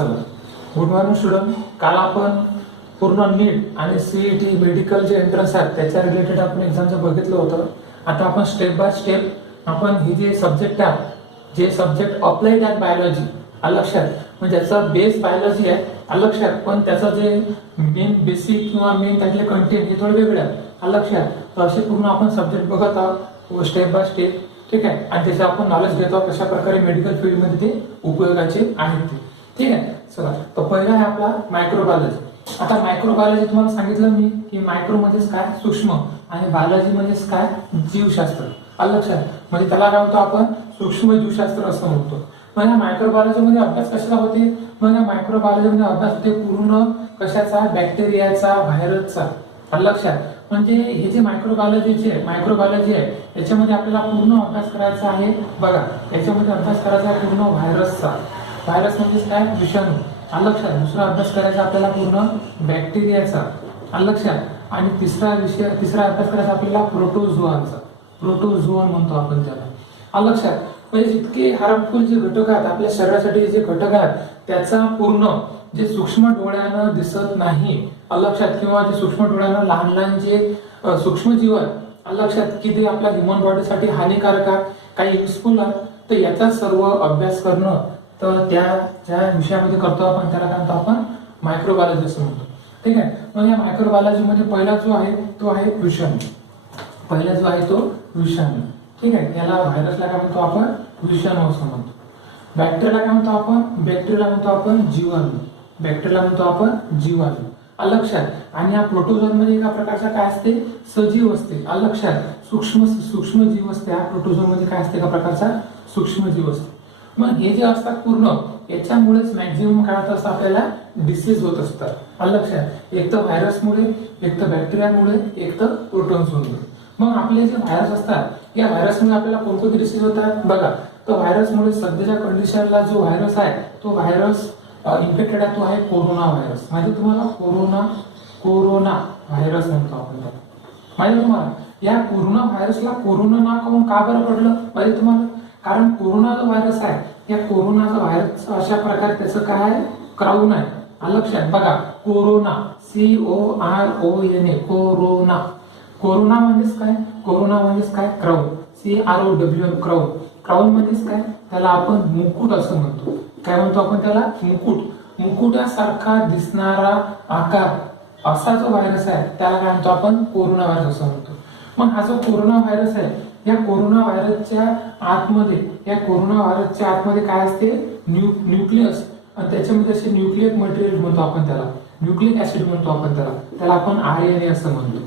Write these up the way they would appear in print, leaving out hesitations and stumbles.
चला, good morning student. काल आपण पूर्ण नीट आणि सीईटी मेडिकल जे एंट्रन्स आहेत त्याच्या रिलेटेड आपण एक्झामचं बघितलं होतं. आता आपण स्टेप बाय स्टेप आपण हे जे सब्जेक्ट आहेत, जे सब्जेक्ट अप्लाइड आहेत बायोलॉजी लक्षात, म्हणजे ज्याचा बेस बायोलॉजी आहे लक्षात, पण त्याचं जे मेन बेसिक किंवा मेन त्यातले कंटेंट हे थोडे वेगळे आहेत लक्षात. तर असे पूर्ण आपण सब्जेक्ट बघत आहोत स्टेप बाय स्टेप, ठीक आहे. आणि त्याचं आपण नॉलेज घेतो कशा प्रकारे मेडिकल फील्डमध्ये ते उपयोगाचे आहेत ते, ठीक आहे. चला, तर पहिला आहे आपला मायक्रोबायोलॉजी. आता मायक्रोबायोलॉजी तुम्हाला सांगितलं मी की मायक्रो म्हणजेच काय, सूक्ष्म, आणि बायोलॉजी म्हणजेच काय, जीवशास्त्र लक्षात. म्हणजे त्याला काय म्हणतो आपण, सूक्ष्म जीवशास्त्र असं म्हणतो. मग या मायक्रोबायोलॉजी मध्ये अभ्यास कशाला होते, मग या मायक्रोबायोलॉजी मध्ये अभ्यास होते पूर्ण कशाचा, बॅक्टेरियाचा, व्हायरसचा लक्षात. म्हणजे हे जे मायक्रोबायोलॉजी आहे याच्यामध्ये आपल्याला पूर्ण अभ्यास करायचा आहे. बघा, याच्यामध्ये अभ्यास करायचा आहे पूर्ण व्हायरसचा. व्हायरस म्हणजे काय, विषाणू लक्षात. दुसरा अभ्यास करायचा आपल्याला पूर्ण बॅक्टेरियाचा लक्षात. आणि तिसरा अभ्यास करायचा आपल्याला प्रोटोझोआचा. प्रोटोझोन म्हणतो आपण त्याला लक्षात. म्हणजे जितके हार्मफुल जे घटक आहेत आपल्या शरीरासाठी, जे घटक आहेत त्याचा पूर्ण जे सूक्ष्म डोळ्यानं दिसत नाही लक्षात, किंवा जे सूक्ष्म डोळ्यानं लहान लहान जे सूक्ष्म जीव आहेत लक्षात, की ते आपल्या ह्युमन बॉडीसाठी हानिकारक आहे, काही युजफुल आहे, तर याचा सर्व अभ्यास करणं, तर त्या ज्या विषयामध्ये करतो आपण त्याला काय म्हणतो आपण, मायक्रोबायोलॉजी असं म्हणतो, ठीक आहे. मग या मायक्रोबायोलॉजी मध्ये पहिला जो आहे तो आहे विषाणू. पहिला जो आहे तो विषाणू, ठीक आहे. याला व्हायरसला काय म्हणतो आपण, विषाणू असं म्हणतो. बॅक्टेरियाला काय म्हणतो आपण, जीवाणू. बॅक्टेरियाला म्हणतो आपण जीवाणू लक्षात. आणि या प्रोटोझोन मध्ये एका प्रकारचा काय असते, सजीव असते लक्षात. सूक्ष्म जीव असते. हा प्रोटोझोन मध्ये काय असते, एका प्रकारचा सूक्ष्म जीव असते. मग हे जे असतात पूर्ण, याच्यामुळेच मॅक्झिमम काय होत असतं, आपल्याला डिसीज होत असतात लक्षात. एक तर व्हायरसमुळे, एक तर बॅक्टेरियामुळे, एक तर प्रोटोझोनमुळे. मग आपले जे व्हायरस असतात, या व्हायरसमुळे आपल्याला कोणकोणते डिसीज होतात बघा. तर व्हायरसमुळे सध्याच्या कंडिशनला जो व्हायरस आहे तो व्हायरस इन्फेक्टेड आहे, तो आहे कोरोना व्हायरस. माहिती तुम्हाला, कोरोना व्हायरस म्हणतो आपण त्याला, माहिती तुम्हाला. या कोरोना व्हायरसला कोरोना नाव का बरं पडलं माहिती तुम्हाला, कारण कोरोना जो व्हायरस आहे, या कोरोनाचा व्हायरस अशा प्रकारे त्याचं काय, क्राऊन आहे लक्षात. बघा, कोरोना, CORONA, कोरोना. कोरोना म्हणजेच काय, क्राऊन, CROWN, क्राऊन. क्राऊन म्हणजेच काय, त्याला आपण मुकुट असं म्हणतो. काय म्हणतो आपण त्याला, मुकुटासारखा दिसणारा आकार असा जो व्हायरस आहे त्याला काय म्हणतो आपण, कोरोना व्हायरस असं म्हणतो. मग हा जो कोरोना व्हायरस आहे, या कोरोना व्हायरसच्या आतमध्ये काय असते, न्यूक्लियस, आणि त्याच्यामध्ये असे न्यूक्लिक मटेरियल म्हणतो आपण त्याला, न्यूक्लिक ऍसिड म्हणतो आपण त्याला आपण RNA असं म्हणतो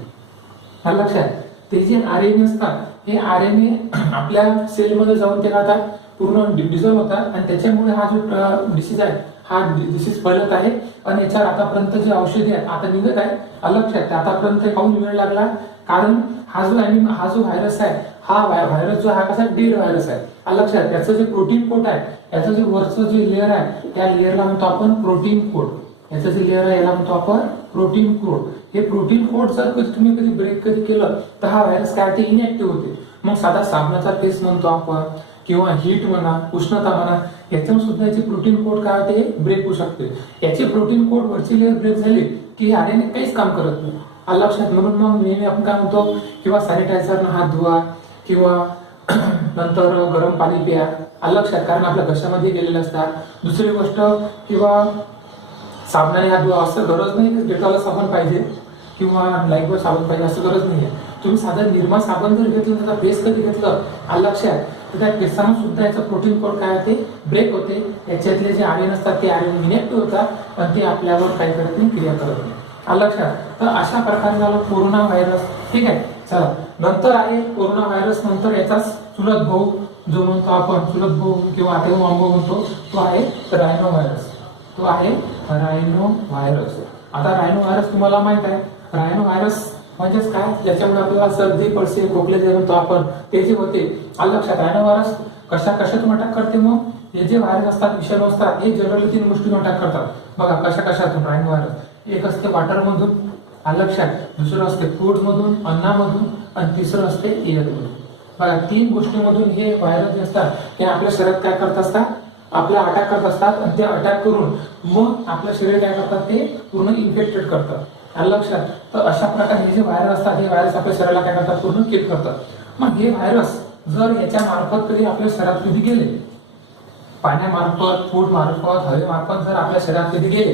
लक्षात. ते जे RNA असतात, हे RNA आपल्या सेलमध्ये जाऊन ते काय पूर्ण डिझॉल्व होतात, आणि त्याच्यामुळे हा जो डिसीज आहे, हा डिसीज फैलत आहे. आणि याच्यावर आतापर्यंत जे औषधे आहेत आता निघत आहे लक्षात. आतापर्यंत काहून वेळ लागला, कारण हा जो व्हायरस आहे, हा व्हायरस जो हा कसा, डेड व्हायरस आहे लक्षात. त्याचं जे प्रोटीन कोट आहे, याचं जे वरचं जे लेअर आहे, त्या लेअरला म्हणतो आपण प्रोटीन कोट. याचं जे लेअर आहे याला म्हणतो आपण प्रोटीन कोट. हे प्रोटीन कोट जर तुम्ही कधी ब्रेक केलं तर हा व्हायरस काय ते इनएक्टिव्ह होते. मग साधा साबणाचा फेस म्हणतो आपण, किंवा हीट म्हणा, उष्णता म्हणा, याच्यावर सुद्धा याचे प्रोटीन कोड काय होते, ब्रेक होऊ शकते. याचे प्रोटीन कोड वरची लेअर ब्रेक झाली की RNA काहीच काम करत नाही लक्षात. म्हणून मग नेहमी आपण काय म्हणतो, किंवा सॅनिटायझरनं हात धुवा, किंवा नंतर गरम पाणी प्या लक्षात, कारण आपल्या घशामध्ये गेलेले असतात. दुसरी गोष्ट, किंवा साबणाने हात धुवा असं गरज नाही की डेटॉल साबण पाहिजे किंवा लाईफबॉय साबण पाहिजे असं गरज नाहीये. तुम्ही साधं निर्मा साबण जर घेतलं, त्याचा पेस्ट कधी घेतलं लक्षात, तर त्या पेस्टानं सुद्धा याचं प्रोटीन कोड काय होते, ब्रेक होते. याच्यातले जे RNA असतात ते RNA इनएक्टिव्ह होतात, पण ते आपल्यावर काय करत नाही, क्रिया करत नाही लक्षात. तर अशा प्रकारे झालं कोरोना व्हायरस, ठीक आहे. चला, नंतर आहे कोरोना व्हायरस, नंतर याचा चुलत भाऊ जो म्हणतो आपण, चुलत भाऊ किंवा आतेमांबो म्हणतो, तो आहे रायनो व्हायरस. आता रायनो व्हायरस तुम्हाला माहित आहे, रायनो व्हायरस म्हणजेच काय, ज्याच्यामुळे आपल्याला सर्दी, पडसे, खोकले जे म्हणतो आपण ते जे होते लक्षात. रायनो व्हायरस कशातून अटॅक करते, मग हे जे व्हायरस असतात, विषाणू असतात, हे जनरली 3 गोष्टींना अटॅक करतात बघा. कशातून रायनो व्हायरस, एक असते वाटर मधून लक्षात, दुसरं असते फूड मधून, अन्नामधून, आणि तिसरं असते एअर मधून. बघा, 3 गोष्टींमधून हे व्हायरस जे असतात ते आपल्या शरीरात काय करत असतात, आपला अटॅक करत असतात आणि ते अटॅक करून मग आपलं शरीर काय करतात ते पूर्ण इन्फेक्टेड करतात। आलं लक्षात? तर अशा प्रकारे हे जे व्हायरस असतात हे व्हायरस आपल्या शरीराला काय करतात पूर्ण किल करतात। मग हे व्हायरस जर याच्या मार्फत कधी आपल्या शरीरात कधी गेले, पाण्यामार्फत, फूड मार्फत, हवेमार्फत जर आपल्या शरीरात कधी गेले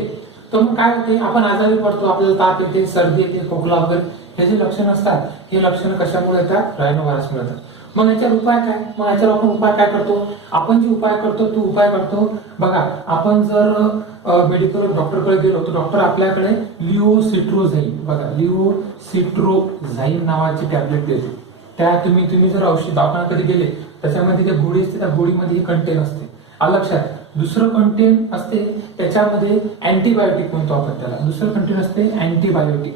तर मग काय होते, आपण आजारी पडतो, आपल्याला ताप येते, सर्दी येते, खोकला वगैरे हे जे लक्षण असतात हे लक्षण कशामुळे येतात? रायनो व्हायरस मुळे येतात। मग याच्यावर उपाय काय? मग याच्यावर आपण उपाय काय करतो? आपण जे उपाय करतो तो उपाय करतो बघा, आपण जर मेडिकल डॉक्टरकडे गेलो तर डॉक्टर आपल्याकडे लिओसिट्रोझाईन, बघा लिओसिट्रोझाईन नावाची टॅबलेट देते। त्या तुम्ही जर औषध दवाखान्यात कधी गेले त्याच्यामध्ये ते गोळी असते, त्या गोळीमध्ये कंटेन असते। आलं लक्षात? दुसरं कंटेन असते त्याच्यामध्ये अँटीबायोटिक म्हणतो आपण त्याला, दुसरं कंटेन असते अँटीबायोटिक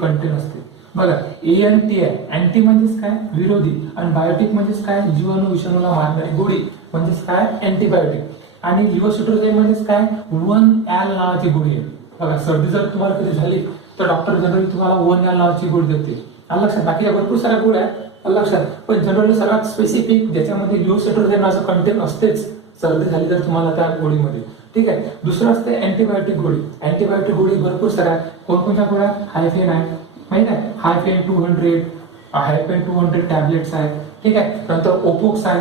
कंटेन असते। बघा एएनटी आहे, अँटी म्हणजेच काय? विरोधी, आणि बायोटिक म्हणजेच काय? जीवाणू विषाणूला मारणारी गोळी म्हणजेच काय? अँटीबायोटिक। आणि लिओसिट्रोझाईन म्हणजेच काय? 1L नावाची गोळी आहे। बघा सर्दी जर तुम्हाला कधी झाली तर डॉक्टर जनरली तुम्हाला 1L नावाची गोळी देते। आलं लक्षात? बाकी भरपूर साऱ्या गोळ्या आहेत लक्षात, पण जनरली सर्वात स्पेसिफिक ज्याच्यामध्ये लिओसिट्रोझाईन नावाचं कंटेन असतेच सर्दी झाली तर तुम्हाला त्या गोळीमध्ये, ठीक आहे। दुसरं असते अँटीबायोटिक गोळी। अँटीबायोटिक गोळी भरपूर साऱ्या, कोणकोणत्या गोळ्या? हायफेन आहे, माहित आहे? हायफेन 200 टॅबलेट्स आहेत, ठीक आहे। नंतर ओपोक्स आहे,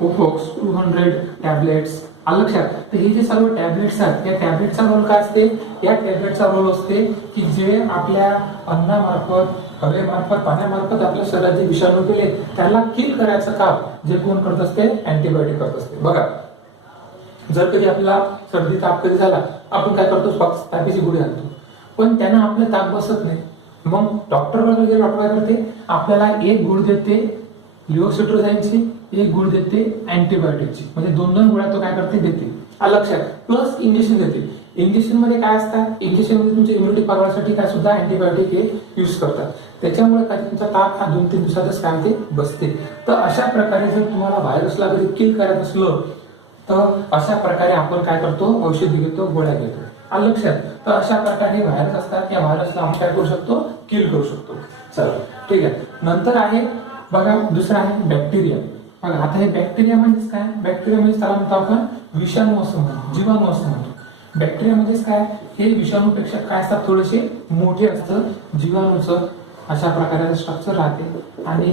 ओपोक्स 200 टॅबलेट्स। आलं लक्षात? तर हे जे सर्व टॅबलेट्स आहेत या टॅबलेटचा रोल काय असते? या टॅबलेटचा रोल असते की जे आपल्या अन्नामार्फत, हवेमार्फत, पाण्यामार्फत आपल्या शरीरात जे विषाणू गेले त्याला किल करायचं काम जे कोण करत असते? अँटीबायोटिक करत असते। बघा जर कधी आपला सर्दी ताप कधी झाला आपण काय करतो? फक्त तापाची गोळी आणतो, पण त्यानं आपलं ताप बसत नाही। मग डॉक्टर वगैरे डॉक्टर काय करते? आपल्याला एक गोळी देते लिओसिट्रोझाईनची, एक गोळी देते अँटीबायोटिकची, म्हणजे दोन गोळ्या तो काय करते? देते। आलं लक्षात? प्लस इंजेक्शन देते। इंजेक्शन मध्ये काय असतात? इंजेक्शन मध्ये तुमची इम्युनिटी वाढवण्यासाठी काय सुद्धा अँटीबायोटिक हे यूज करतात, त्याच्यामुळे काय तुमचा ताप हा 2-3 दिवसातच काय ते बसते। तर अशा प्रकारे जर तुम्हाला व्हायरसला जरी किल करायचं असलं तर अशा प्रकारे आपण काय करतो? औषधी घेतो, गोळ्या घेतो। आलं लक्षात? तर अशा प्रकारे व्हायरस असतात, या व्हायरसला आपण काय करू शकतो? किल करू शकतो। चला ठीक आहे। नंतर आहे बघा दुसरं आहे बॅक्टेरिया। बघा आता हे बॅक्टेरिया म्हणजेच काय? बॅक्टेरिया म्हणजे त्याला म्हणतो आपण विषाणू असं म्हणतो, जीवाणू असं म्हणतो। बॅक्टेरिया म्हणजेच काय? हे विषाणूपेक्षा काय असतात? थोडेसे मोठे असतं जीवाणूचं, अशा प्रकारे स्ट्रक्चर राहते आणि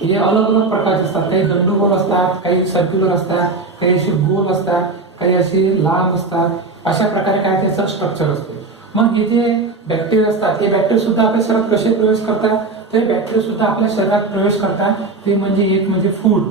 हे अलग अलग प्रकारचे असतात। काही दंडगोल असतात, काही सर्क्युलर असतात, काही असे गोल असतात, काही असे लांब असतात, अशा प्रकारे काय त्याचं स्ट्रक्चर असते। मग हे जे बॅक्टेरिया असतात हे बॅक्टेरिया सुद्धा आपल्या शरीरात कसे प्रवेश करतात? ते बॅक्टेरिया सुद्धा आपल्या शरीरात प्रवेश करतात, ते म्हणजे एक म्हणजे फूड,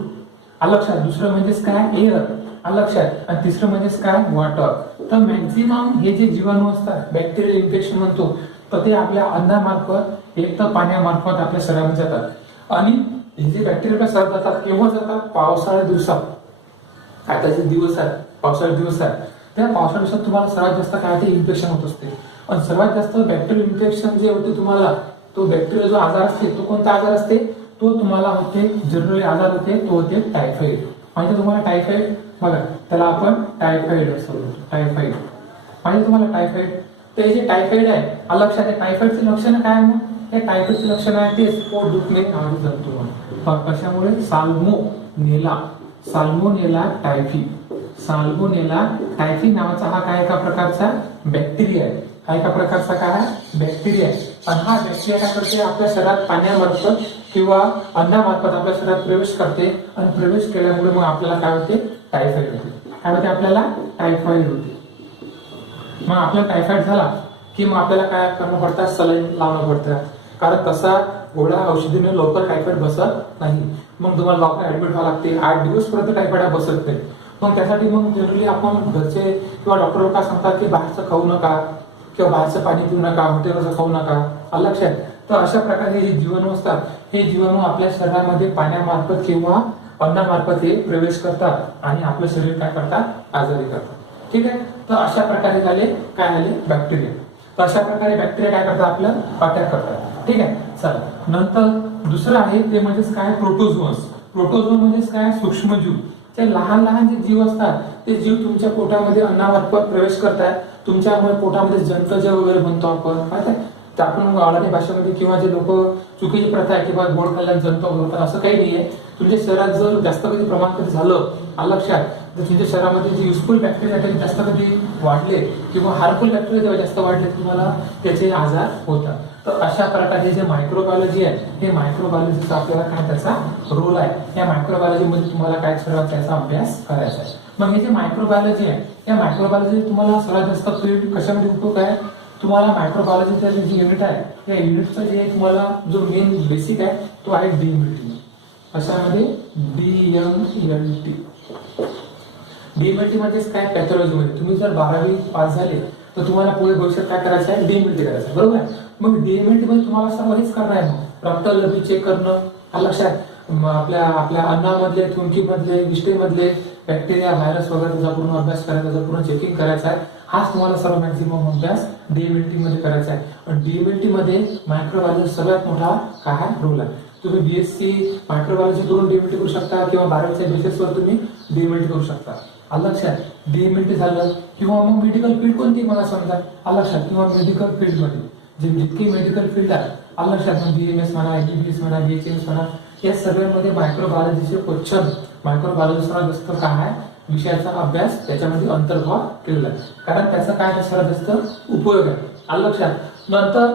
आलं लक्षात? दुसरं म्हणजेच काय? एअर, आलं लक्षात? आणि तिसरं म्हणजेच काय? वॉटर। तर मॅक्झिमम हे जे जीवाणू असतात बॅक्टेरियल इन्फेक्शन म्हणतो तर ते आपल्या अन्नामार्फत, एक तर पाण्यामार्फत आपल्या शरीरामध्ये जातात। आणि हे जे बॅक्टेरिया आपल्या शरीरात जातात केव्हा जातात? पावसाळ्या दिवसात। आता जे दिवस आहेत पावसाळ्यात दिवस आहेत त्या पावसाळ्या दिवसात तुम्हाला सर्वात जास्त काय ते इन्फेक्शन होत असते। आणि सर्वात जास्त बॅक्टेरियल इन्फेक्शन जे होते तुम्हाला, तो बॅक्टेरिया जो आजार असते तो कोणता आजार असते? तो तुम्हाला होते जनरली आजार होते तो होते टायफॉइड। माहिती तुम्हाला टायफॉइड? बघा त्याला आपण टायफॉइड असं म्हणतो, टायफॉइड माहिती तुम्हाला टायफॉइड? तर हे जे टायफॉइड आहे आलं लक्षात? टायफॉइडचे लक्षण काय? मग हे टायफॉइडचे लक्षण आहे ते पोट दुखणे आणि जंतू। कशामुळे? साल्मोनेला टायफी नावाचा हा काय एका प्रकारचा बॅक्टेरिया आहे। हा एका प्रकारचा काय? बॅक्टेरिया आहे। आणि हा बॅक्टेरिया काय करते? आपल्या शरीरात पाण्यामार्फत किंवा अन्नामार्फत आपल्या शरीरात प्रवेश करते आणि प्रवेश केल्यामुळे मग आपल्याला काय होते? टायफॉइड होते। काय होते? आपल्याला टायफॉइड होते। मग आपल्याला टायफॉइड झाला की मग आपल्याला काय करणं पडतं? सलाईन लावणं पडतं, कारण तसा गोळ्या औषधीने लवकर टायफॉइड बसत नाही। मग तुम्हाला डॉक्टर ऍडमिट व्हावं लागते, 8 दिवसपर्यंत टायफॉइड बसत नाही। मग त्यासाठी मग जनरली आपण घरचे किंवा डॉक्टर लोक सांगतात की बाहेरचं खाऊ नका किंवा बाहेरचं पाणी पिऊ नका, हॉटेलचं खाऊ नका, आलं लक्षात? तर अशा प्रकारे हे जीवाणू असतात, हे जीवाणू आपल्या शरीरामध्ये पाण्यामार्फत किंवा अन्नामार्फत हे प्रवेश करतात आणि आपलं शरीर काय करतात? आजारी करतात, ठीक आहे? तर अशा प्रकारे झाले काय झाले? बॅक्टेरिया। तर अशा प्रकारे बॅक्टेरिया काय करतात? आपलं अटॅक करतात, ठीक आहे? चला नंतर दुसरं आहे ते म्हणजेच काय? प्रोटोझोअन्स। प्रोटोझोअन म्हणजेच काय? सूक्ष्मजीव। ते लहान लहान जे जीव असतात ते जीव तुमच्या पोटामध्ये अन्नामार्फत प्रवेश करतात, तुमच्या पोटामध्ये जंतज वगैरे म्हणतो आपण, माहिती आहे? तर आपण गावरानी भाषेमध्ये किंवा जे लोक चुकीची प्रथा आहे किंवा गोड खाल्ल्याने जंत होतात असं काही नाहीये. तुमच्या शरीरात जर जास्त कधी प्रमाण कधी झालं आलं लक्षात, तर तुमच्या शरीरामध्ये जे युजफुल बॅक्टेरिया कधी जास्त कधी वाढले किंवा हार्मफुल बॅक्टेरिया जेव्हा जास्त वाढले तुम्हाला त्याचे आजार होतात. तर अशा प्रकारे जे मायक्रोबायोलॉजी आहे हे मायक्रोबायोलॉजीचा आपल्याला काय त्याचा रोल आहे. या मायक्रोबायोलॉजीमध्ये तुम्हाला काय सर्वात त्याचा अभ्यास करायचा आहे. मग हे जे मायक्रोबायोलॉजी आहे या मायक्रोबायोलॉजी तुम्हाला सर्वात जास्त फील्ड कशामध्ये उपयोग आहे. तुम्हाला मायक्रोबायोलॉजीचं जे युनिट आहे या युनिटचं जे तुम्हाला जो मेन बेसिक आहे तो आहे डीएमएलटी. कशामध्ये DMLT. डीएमएलटी मध्येच काय पॅथॉलॉजी मध्ये तुम्ही जर 12वी पास झाले तर तुम्हाला पुढे भविष्यात काय करायचं आहे डीएमएलटी करायचं आहे बरोबर. मग डीएमएलटी मध्ये तुम्हाला सर्व हेच करणार आहे. मग रक्त लघवी चेक करणं लक्षात आपल्या आपल्या अन्नामधले थुंकीमधले विष्टेमधले बॅक्टेरिया व्हायरस वगैरे त्याचा पूर्ण अभ्यास करायचा, त्याचा पूर्ण चेकिंग करायचा आहे. हाच तुम्हाला सर्व मॅक्झिमम अभ्यास डीएमएलटी मध्ये करायचा आहे. आणि डीएमएलटी मध्ये मायक्रोबायोलॉजी सर्वात मोठा काय रोल आहे. तुम्ही बीएससी मायक्रोबायोलॉजी करून डीएमएलटी करू शकता किंवा 12वीच्या बेसिसवर तुम्ही डीएमएलटी करू शकता. आलं लक्षात. डीएमएलटी झालं किंवा मग मेडिकल फील्ड कोणती मला समजा आलं लक्षात, किंवा मेडिकल फील्ड मध्ये जे जितके मेडिकल फील्ड आहे आलं लक्षात, BMS म्हणा, MBBS म्हणा, BHMS म्हणा, या सगळ्यामध्ये मायक्रोबायोलॉजीचे क्वेश्चन मायक्रोबायोलॉजी सर्वात जास्त काय आहे विषयाचा अभ्यास त्याच्यामध्ये अंतर्भाव केलेला आहे. कारण त्याचा काय सर्वात जास्त उपयोग आहे आलं लक्षात. नंतर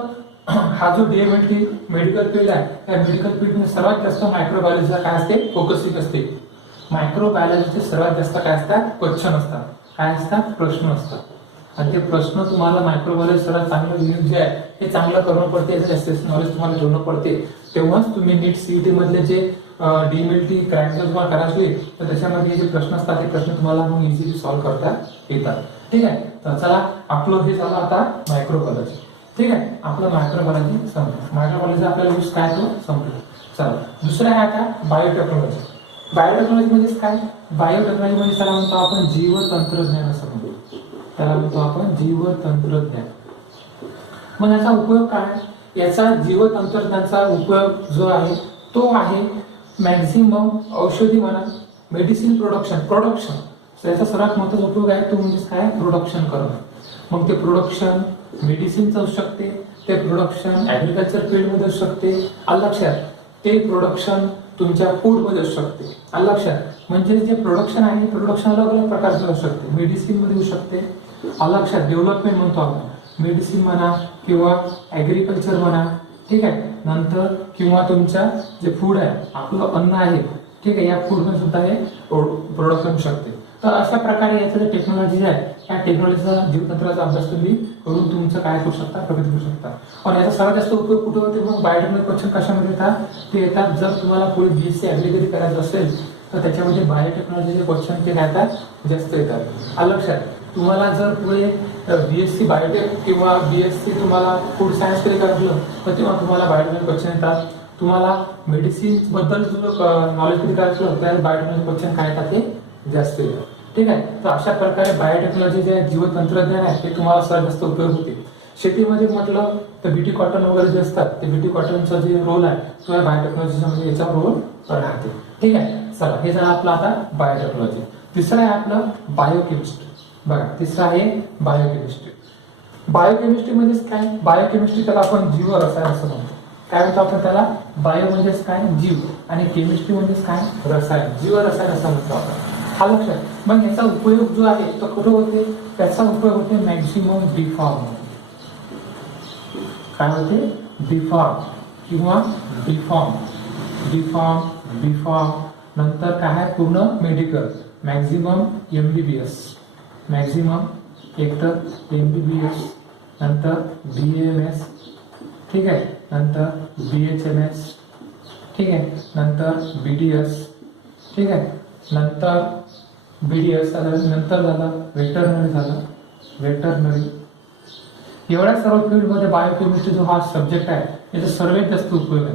हा जो डीएमएलटी मेडिकल फील्ड आहे त्या मेडिकल फील्ड मध्ये सर्वात जास्त मायक्रोबायोलॉजीचा काय असते फोकसिंग असते. मायक्रोबायोलॉजीचे सर्वात जास्त काय असतात क्वेश्चन असतात, काय असतात प्रश्न असतात. आणि ते प्रश्न तुम्हाला मायक्रोबायोलॉजी सर्वात चांगलं युनिट जे आहे हे चांगलं करणं पडते, याचं नॉलेज तुम्हाला ठेवणं पडते. तेव्हाच तुम्ही नीट सीईटी मधले जे डीएमएलटी क्रॅक जर तुम्हाला करायचे तर त्याच्यामध्ये जे प्रश्न असतात ते प्रश्न तुम्हाला मग इझिली सॉल्व्ह करता येतात. ठीक आहे. तर चला आपलं हे झालं आता मायक्रोबायोलॉजी. ठीक आहे. आपलं मायक्रोबायोलॉजी संपलं. मायक्रोबायोलॉजी आपल्याला यूज काय तो संपलं. चला दुसरं आहे आता बायोटेक्नॉलॉजी. बायोटेक्नॉलॉजी म्हणजे काय. बायोटेक्नॉलॉजी म्हणजे त्याला म्हणतो आपण जीवतंत्रज्ञान असं म्हणतो. त्याला म्हणतो आपण जीवतंत्रज्ञान. मग याचा उपयोग काय. याचा जीवतंत्रज्ञानाचा उपयोग जो आहे तो आहे मॅक्झिमम औषधी म्हणा मेडिसिन प्रोडक्शन याचा सर्वात महत्त्वाचा उपयोग आहे तो म्हणजे काय प्रोडक्शन करणं. मग ते प्रोडक्शन मेडिसिनचं असू शकते, ते प्रोडक्शन ऍग्रिकल्चर फील्ड मध्ये असू शकते आलं लक्षात, ते प्रोडक्शन तुमच्या फूड मध्ये असू शकते आलं लक्षात. म्हणजे जे प्रोडक्शन आहे प्रोडक्शन अलग अलग प्रकारचं असू शकते. मेडिसिन मध्ये होऊ शकते आलं लक्षात. डेव्हलपमेंट म्हणतो आपण मेडिसिन म्हणा किंवा ऍग्रिकल्चर म्हणा. ठीक आहे. नंतर किंवा तुमच्या जे फूड आहे आपलं अन्न आहे ठीक आहे या फूड मध्ये सुद्धा हे प्रोडक्शन होऊ शकते. तर अशा प्रकारे याचं जे टेक्नॉलॉजी आहे या टेक्नॉलॉजीचा जीवतंत्राचा अभ्यास तुम्ही करून तुमचं काय करू शकता प्रगती करू शकता. आणि याचा सर्वात जास्त उपयोग कुठे होते मग बायोटेक्नॉलॉजी क्वेश्चन कशामध्ये येतात ते येतात जर तुम्हाला पुढे बीएससी ऍग्रिकल्चर करायचं असेल तर त्याच्यामध्ये बायोटेक्नॉलॉजीचे क्वेश्चन ते येतात जास्त येतात आलं लक्षात. तुम्हाला जर पुढे बीएससी बायोटेक किंवा बीएससी तुम्हाला फूड सायन्स कडे करायचं तर तेव्हा तुम्हाला बायोटेक्नॉलॉजी क्वेश्चन येतात. तुम्हाला मेडिसिन बद्दल नॉलेज कधी करायचं तर बायोटेक्नॉलॉजी क्वेश्चन काय येतात ते जास्त येतात. ठीक आहे. तर अशा प्रकारे बायोटेक्नॉलॉजी जे जीवतंत्रज्ञान आहे ते तुम्हाला सर्वात जास्त उपयोग होते. शेतीमध्ये म्हटलं तर बीटी कॉटन वगैरे जे असतात ते बीटी कॉटनचा जे रोल आहे तो बायोटेक्नॉलॉजीचा म्हणजे याचा रोल राहते. ठीक आहे. चला हे झालं आपलं आता बायोटेक्नॉलॉजी. तिसरं आहे आपलं बायोकेमिस्ट्री. बघा तिसरं आहे बायोकेमिस्ट्री. बायोकेमिस्ट्री म्हणजेच काय बायोकेमिस्ट्री त्याला आपण जीव रसायन असं म्हणतो. काय म्हणतो आपण त्याला बायो म्हणजेच काय जीव आणि केमिस्ट्री म्हणजेच काय रसायन जीव रसायन असं म्हणतो आपण. हा लक्षात. मग याचा उपयोग जो आहे तो कुठे होते त्याचा उपयोग होते मॅक्झिमम डिफॉर्म. काय होते डिफॉर्म किंवा डिफॉर्म नंतर काय आहे पूर्ण मेडिकल मॅक्झिमम MBBS मॅक्झिमम एक तर MBBS नंतर BAMS ठीक आहे नंतर BHMS ठीक आहे नंतर BDS ठीक आहे नंतर BDS नंतर झालं वेटरनरी. एवढ्या सर्व फील्डमध्ये बायोकेमिस्ट्री जो हा सब्जेक्ट आहे याचा सर्वात जास्त उपयोग आहे.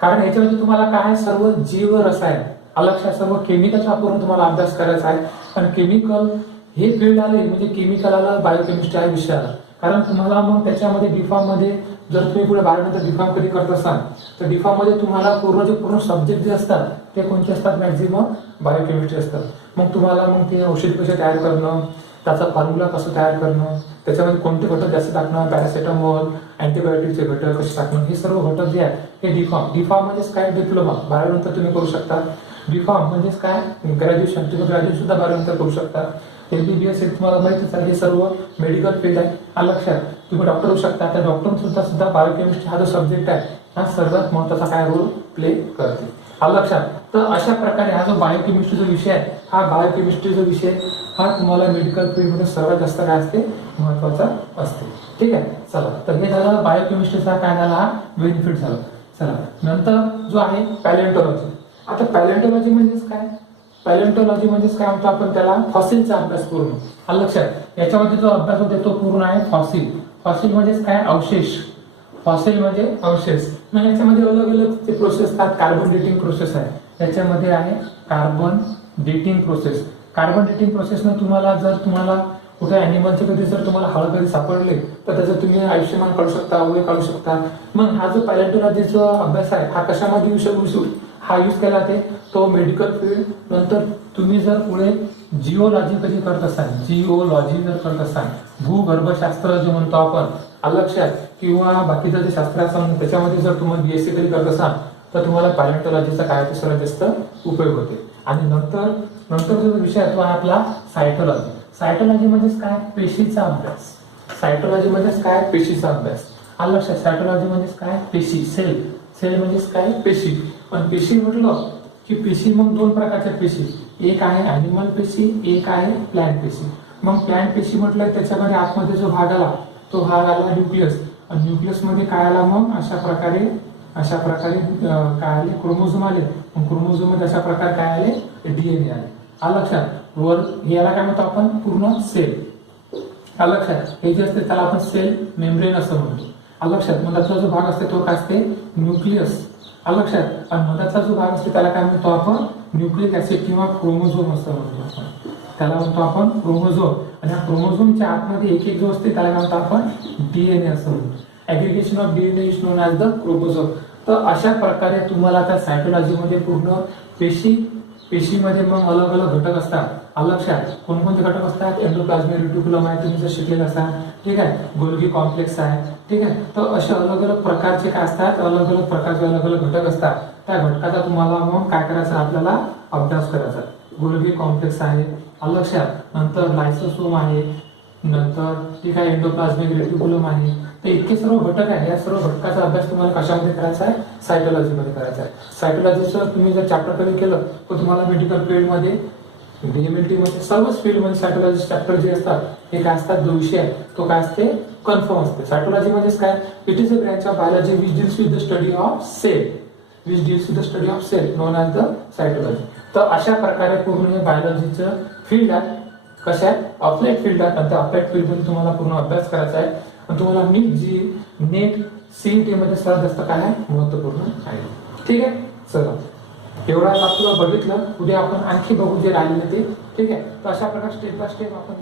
कारण याच्यामध्ये तुम्हाला काय सर्व जीव रसायन अलक्षात सर्व केमिकल वापरून तुम्हाला अभ्यास करायचा आहे. आणि केमिकल हे फील्ड आले म्हणजे केमिकल आला बायोकेमिस्ट्री हा विषय आला. कारण तुम्हाला मग त्याच्यामध्ये डिफॉर्म मध्ये जर तुम्ही पुढे 12नंतर डिफॉर्म कधी करत असाल तर डिफॉर्म मध्ये तुम्हाला पूर्ण सब्जेक्ट जे असतात ते कोणते असतात मॅक्झिमम बायोकेमिस्ट्री असतात. मग तुम्हाला मग ते औषध कसे तयार करणं त्याचा फॉर्म्युला कसं तयार करणं, त्याच्यामध्ये कोणते घटक जास्त टाकणं, पॅरासिटामॉल, अँटीबायोटिकचे घटक कसे टाकणं, हे सर्व घटक जे आहेत हे डी.फार्म म्हणजेच काय, डिप्लोमा 12वी नंतर तुम्ही करू शकता. डी.फार्म म्हणजेच काय, ग्रॅज्युएशन, तुम्ही ग्रॅज्युएशन सुद्धा 12वी नंतर करू शकता. MBBS हे तुम्हाला माहितीच आहे, हे सर्व मेडिकल फील्ड आहे. लक्षात, तुम्ही डॉक्टर होऊ शकता. त्या डॉक्टर सुद्धा बायोकेमिस्ट्री हा जो सब्जेक्ट आहे हा सर्वात महत्त्वाचा काय रोल प्ले करते. लक्षात. तर अशा प्रकारे हा जो बायोकेमिस्ट्री जो विषय आहे, हा बायोकेमिस्ट्री जो विषय हा तुम्हाला मेडिकल फील्डमध्ये सर्वात जास्त काय असते, महत्त्वाचा असते. ठीक आहे. चला, तर हे झालं बायोकेमिस्ट्रीचा काय झाला, हा बेनिफिट झाला. चला, नंतर जो आहे पॅलेंटॉलॉजी. आता पॅलेंटॉलॉजी म्हणजेच काय, पॅलेंटॉलॉजी म्हणजेच काय म्हणतो आपण त्याला, फॉसिलचा अभ्यास पूर्ण. लक्षात, याच्यामध्ये जो अभ्यास होते तो पूर्ण आहे फॉसिल. फॉसिल म्हणजेच काय, अवशेष. फॉसिल म्हणजे अवशेष. मग याच्यामध्ये अलग अलग जे प्रोसेस असतात, कार्बन डेटिंग प्रोसेस आहे. याच्यामध्ये आहे carbon dating process. Carbon dating प्रोसेसनं तुम्हाला कुठे अॅनिमलचे कधी जर तुम्हाला हळ कधी सापडले तर त्याचं तुम्ही आयुष्यमान काढू शकता, अवयव काढू शकता. मग हा जो पॅलेंटॉलॉजीचा अभ्यास आहे हा कशामध्ये हा यूज केला जाते, तो मेडिकल फील्ड. नंतर तुम्ही जर पुढे जिओलॉजी कधी करत असाल, जिओलॉजी जर करत असाल, भूगर्भशास्त्र जे म्हणतो आपण, लक्षात, किंवा बाकीचं जे शास्त्र असं त्याच्यामध्ये जर तुम्ही BSc कधी करत असाल तर तुम्हाला पॅलेंटॉलॉजीचा काय ते सर्वात जास्त उपयोग होते. आणि नंतर जो विषय आहे तो आहे आपला सायटोलॉजी. सायटोलॉजी म्हणजेच काय, पेशीचा अभ्यास. सायटोलॉजी म्हणजेच काय, पेशीचा अभ्यास. लक्षात, सायटोलॉजी म्हणजेच काय, पेशी. सेल म्हणजेच काय, पेशी. पण पेशी म्हटलं की पेशी मग दोन प्रकारच्या पेशी, एक आहे अॅनिमल पेशी, एक आहे प्लांट पेशी. मग प्लांट पेशी म्हटलं त्याच्यामध्ये आतमध्ये जो भाग आला तो भाग आला न्यूक्लियस. आणि न्यूक्लियस मध्ये काय आला, मग अशा प्रकारे काय आले, क्रोमोझोम आले. क्रोमोझोम मध्ये अशा प्रकारे काय आले, DNA आले. लक्षात, वर याला काय म्हणतो आपण, पूर्ण सेल. लक्षात, हे जे असते त्याला आपण सेल मेम्ब्रेन असं म्हणतो. लक्षात, मधातला जो भाग असते तो काय असते, न्यूक्लियस. लक्षात, आणि मधातला जो भाग असते त्याला काय म्हणतो आपण, न्यूक्लिक ऍसिड किंवा क्रोमोझोम असं म्हणतो आपण. त्याला म्हणतो आपण क्रोमोझोम. आणि या क्रोमोझोमच्या आतमध्ये एक जो असते त्याला काय म्हणतो आपण, DNA असं म्हणतो. Aggregation of DNA is known as the chromosome. तर अशा प्रकारे तुम्हाला त्या सायटोलॉजीमध्ये पूर्ण पेशीमध्ये मग अलग अलग घटक असतात. लक्षात, कोणकोणते घटक असतात, एंडोप्लाझमिक रेटिक्युलम आहे, तुम्ही जर शिकलेलं असाल. ठीक आहे, गोल्गी कॉम्प्लेक्स आहे. ठीक आहे, तर असे अलग अलग प्रकारचे काय असतात, अलग अलग प्रकारचे अलग अलग घटक असतात. त्या घटकाचा तुम्हाला मग काय करायचं, आपल्याला अभ्यास करायचा. गोल्गी कॉम्प्लेक्स आहे. लक्षात, नंतर लायसोसोम आहे, नंतर ठीक आहे एंडोप्लाझमिक रेटिक्युलम आहे. तर इतके सर्व घटक आहे. या सर्व घटकाचा अभ्यास तुम्हाला कशामध्ये करायचा आहे, सायटोलॉजीमध्ये करायचा आहे. सायटोलॉजीचं तुम्ही जर चॅप्टर कधी केलं तर तुम्हाला मेडिकल फील्डमध्ये, DMLT मध्ये, सर्वच फील्डमध्ये सायटोलॉजी चॅप्टर जे असतात हे काय असतात, जो विषय आहे तो काय असते, कन्फर्म असते. सायटोलॉजी म्हणजेच काय, it is a branch of biology which deals with the study of cell, known as the cytology. तर अशा प्रकारे पूर्ण हे बायोलॉजीचं फील्ड आहे. कशा आहे, अप्लाइड फील्ड आहे. आणि त्या अप्लाइड फील्डमध्ये तुम्हाला पूर्ण अभ्यास करायचा आहे. आणि तुम्हाला नेट CET मध्ये सर्वात जास्त काय आहे, महत्वपूर्ण आहे. ठीक आहे. चला, एवढा आपलं बघितलं. उद्या आपण आणखी बघू जे राहिले ते. ठीक आहे. तर अशा प्रकारे स्टेप बाय स्टेप आपण